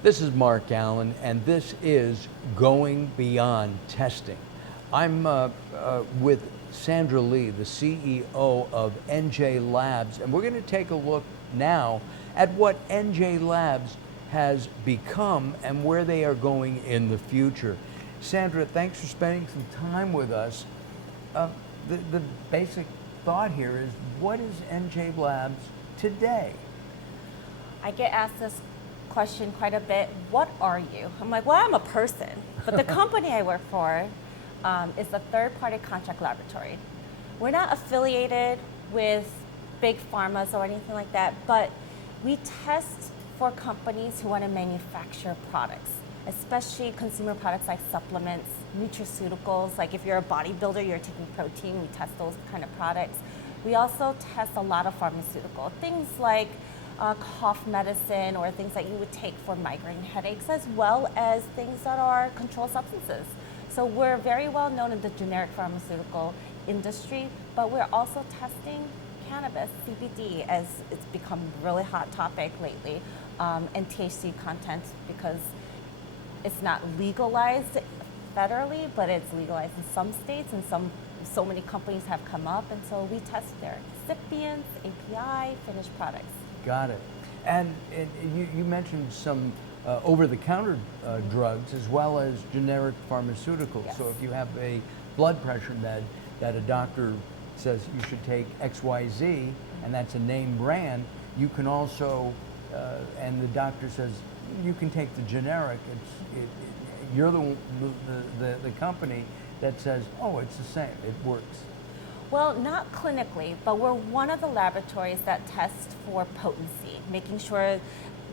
This is Mark Allen, and this is Going Beyond Testing. I'm with Sandra Lee, the CEO of NJ Labs, and we're going to take a look now at what NJ Labs has become and where they are going in the future. Sandra, thanks for spending some time with us. The basic thought here is, what is NJ Labs today? I get asked this question quite a bit. What are you? I'm like, well, I'm a person. But the company I work for is a third-party contract laboratory. We're not affiliated with big pharmas or anything like that, but we test for companies who want to manufacture products, especially consumer products like supplements, nutraceuticals. Like if you're a bodybuilder, you're taking protein, we test those kind of products. We also test a lot of pharmaceutical things like cough medicine or things that you would take for migraine headaches, as well as things that are controlled substances. So we're very well known in the generic pharmaceutical industry, but we're also testing cannabis, CBD, as it's become a really hot topic lately, and THC content, because it's not legalized federally, but it's legalized in some states, and so many companies have come up, and so we test their excipients, API, finished products. Got it. And you mentioned some over-the-counter drugs as well as generic pharmaceuticals. Yes. So if you have a blood pressure med that a doctor says you should take XYZ, and that's a name brand, you can also, and the doctor says you can take the generic. You're the company that says, oh, it's the same, it works. Well, not clinically, but we're one of the laboratories that tests for potency, making sure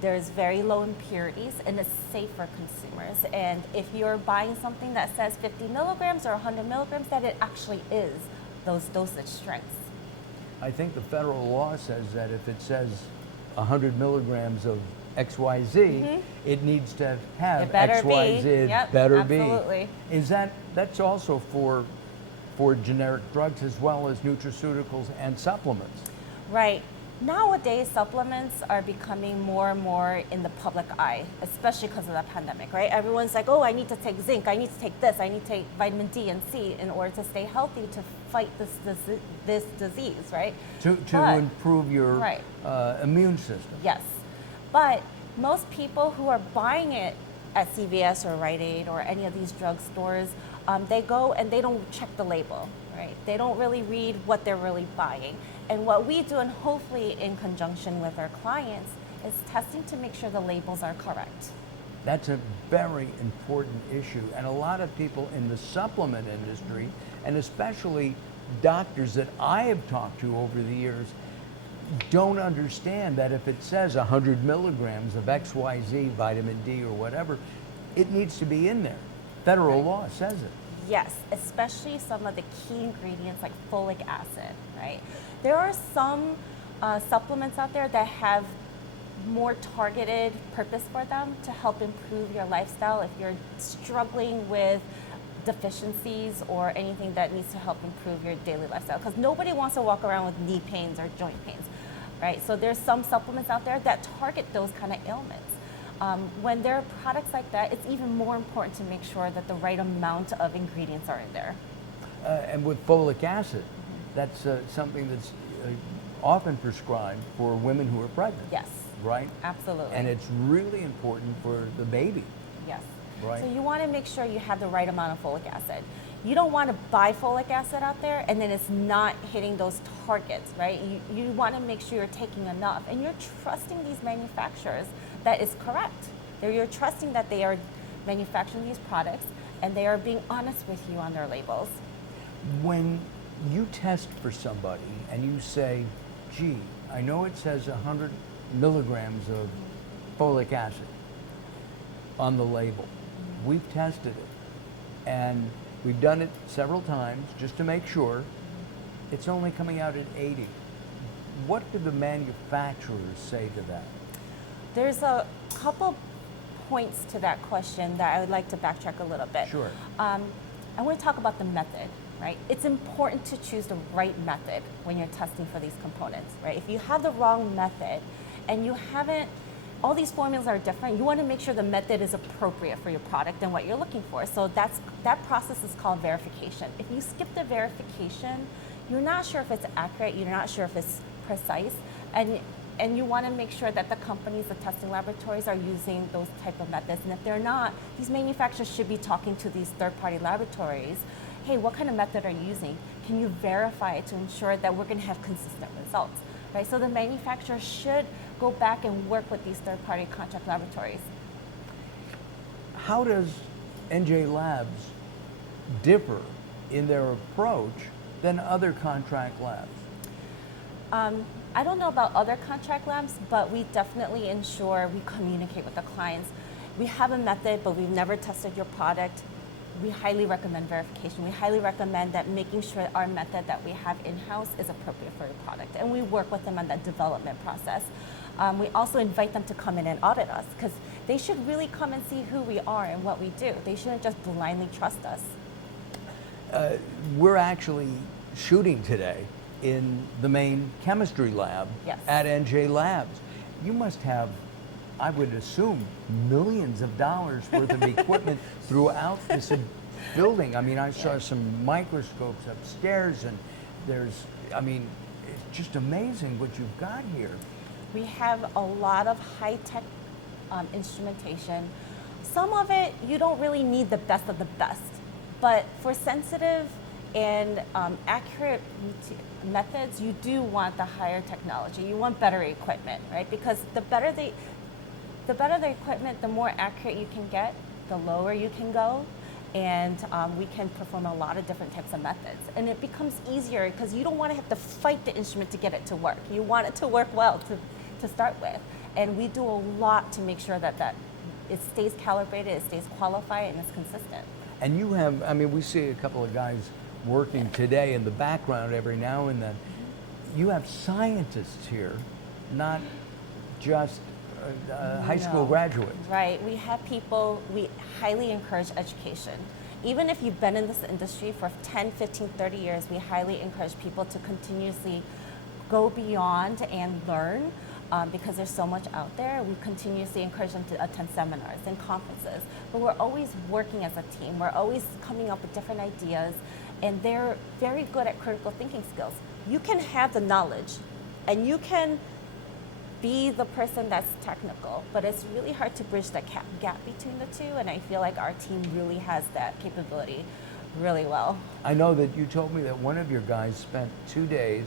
there's very low impurities and it's safe for consumers. And if you're buying something that says 50 milligrams or 100 milligrams, that it actually is those dosage strengths. I think the federal law says that if it says 100 milligrams of XYZ, it needs to have XYZ, it better absolutely. be. Is that's also for generic drugs as well as nutraceuticals and supplements? Right. Nowadays, supplements are becoming more and more in the public eye, especially because of the pandemic, right? Everyone's like, oh, I need to take zinc, I need to take this, I need to take vitamin D and C in order to stay healthy to fight this disease, right? To improve your immune system. Yes. But most people who are buying it at CVS or Rite Aid or any of these drugstores, they go and they don't check the label, right? They don't really read what they're really buying. And what we do, and hopefully in conjunction with our clients, is testing to make sure the labels are correct. That's a very important issue. And a lot of people in the supplement industry, and especially doctors that I have talked to over the years, don't understand that if it says 100 milligrams of XYZ, vitamin D or whatever, it needs to be in there. Federal law says it. Yes, especially some of the key ingredients like folic acid, right? There are some supplements out there that have more targeted purpose for them to help improve your lifestyle if you're struggling with deficiencies or anything that needs to help improve your daily lifestyle. Because nobody wants to walk around with knee pains or joint pains, right? So there's some supplements out there that target those kind of ailments. When there are products like that, it's even more important to make sure that the right amount of ingredients are in there. And with folic acid, that's something that's often prescribed for women who are pregnant. Yes. Right? Absolutely. And it's really important for the baby. Yes. Right. So you want to make sure you have the right amount of folic acid. You don't want to buy folic acid out there and then it's not hitting those targets, right? You want to make sure you're taking enough, and you're trusting these manufacturers that is correct. You're trusting that they are manufacturing these products and they are being honest with you on their labels. When you test for somebody and you say, gee, I know it says 100 milligrams of folic acid on the label. We've tested it and we've done it several times just to make sure. It's only coming out at 80. What do the manufacturers say to that? There's a couple points to that question that I would like to backtrack a little bit. Sure. I want to talk about the method, right? It's important to choose the right method when you're testing for these components, right? If you have the wrong method and you haven't all these formulas are different. You want to make sure the method is appropriate for your product and what you're looking for. So that process is called verification. If you skip the verification, you're not sure if it's accurate, you're not sure if it's precise, and you want to make sure that the companies, the testing laboratories are using those type of methods. And if they're not, these manufacturers should be talking to these third-party laboratories. Hey, what kind of method are you using? Can you verify it to ensure that we're going to have consistent results? Right? So the manufacturer should go back and work with these third-party contract laboratories. How does NJ Labs differ in their approach than other contract labs? I don't know about other contract labs, but we definitely ensure we communicate with the clients. We have a method, but we've never tested your product. We highly recommend verification. We highly recommend that making sure our method that we have in-house is appropriate for your product. And we work with them on that development process. We also invite them to come in and audit us because they should really come and see who we are and what we do. They shouldn't just blindly trust us. We're actually shooting today in the main chemistry lab Yes. at NJ Labs. You must have, I would assume, millions of dollars worth of equipment throughout this building. I mean, I saw some microscopes upstairs, and there's, I mean, it's just amazing what you've got here. We have a lot of high-tech instrumentation. Some of it, you don't really need the best of the best, but for sensitive and accurate methods, you do want the higher technology. You want better equipment, right? Because the better the equipment, the more accurate you can get, the lower you can go, and we can perform a lot of different types of methods. And it becomes easier because you don't want to have to fight the instrument to get it to work. You want it to work well to start with. And we do a lot to make sure that it stays calibrated, it stays qualified, and it's consistent. And you have, I mean, we see a couple of guys working today in the background every now and then. You have scientists here, not just high school No. graduates. Right, we have people, we highly encourage education. Even if you've been in this industry for 10, 15, 30 years, we highly encourage people to continuously go beyond and learn because there's so much out there. We continuously encourage them to attend seminars and conferences, but we're always working as a team. We're always coming up with different ideas, and they're very good at critical thinking skills. You can have the knowledge, and you can be the person that's technical, but it's really hard to bridge that gap between the two, and I feel like our team really has that capability really well. I know that you told me that one of your guys spent 2 days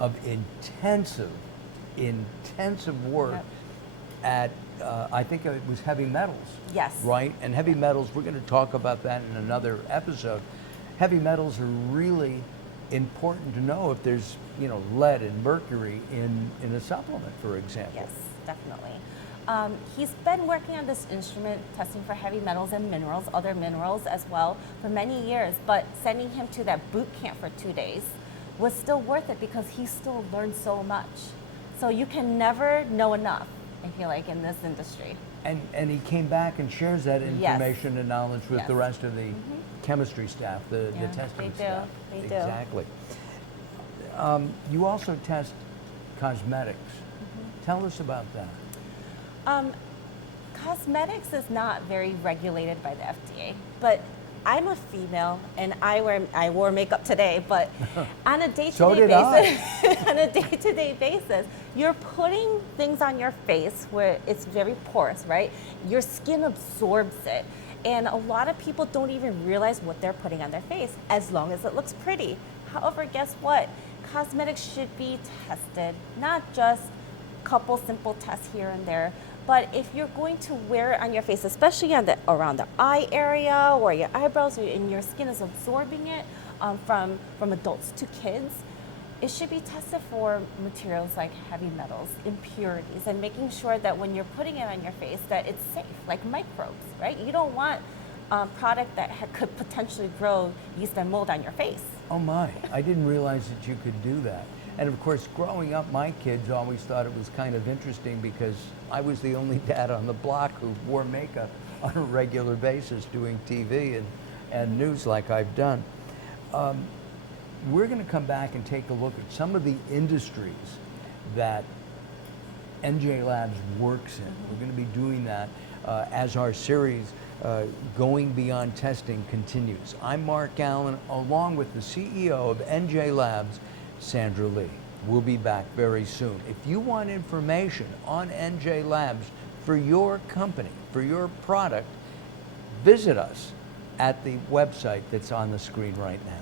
of intensive work Yep. at, I think it was heavy metals. Yes. Right? And heavy metals, we're going to talk about that in another episode. Heavy metals are really important to know if there's, you know, lead and mercury in a supplement, for example. Yes, definitely. He's been working on this instrument, testing for heavy metals and minerals, other minerals as well, for many years, but sending him to that boot camp for 2 days was still worth it because he still learned so much. So you can never know enough, I feel like, in this industry. And he came back and shares that Yes. information and knowledge with Yes. the rest of the chemistry staff, the Yeah, testing they do. staff. They do. Exactly. You also test cosmetics. Tell us about that. Cosmetics is not very regulated by the FDA, but I'm a female and I wore makeup today, but on a day-to-day So did basis, on a day-to-day basis, you're putting things on your face where it's very porous, right? Your skin absorbs it. And a lot of people don't even realize what they're putting on their face as long as it looks pretty. However, guess what? Cosmetics should be tested, not just a couple simple tests here and there, but if you're going to wear it on your face, especially around the eye area or your eyebrows, and your skin is absorbing it from adults to kids, it should be tested for materials like heavy metals, impurities, and making sure that when you're putting it on your face that it's safe, like microbes, right? You don't want a product that could potentially grow yeast and mold on your face. Oh my, I didn't realize that you could do that. And of course, growing up, my kids always thought it was kind of interesting because I was the only dad on the block who wore makeup on a regular basis doing TV and news like I've done. We're going to come back and take a look at some of the industries that NJ Labs works in. We're going to be doing that as our series Going Beyond Testing continues. I'm Mark Allen, along with the CEO of NJ Labs, Sandra Lee. We'll be back very soon. If you want information on NJ Labs for your company, for your product, visit us at the website that's on the screen right now.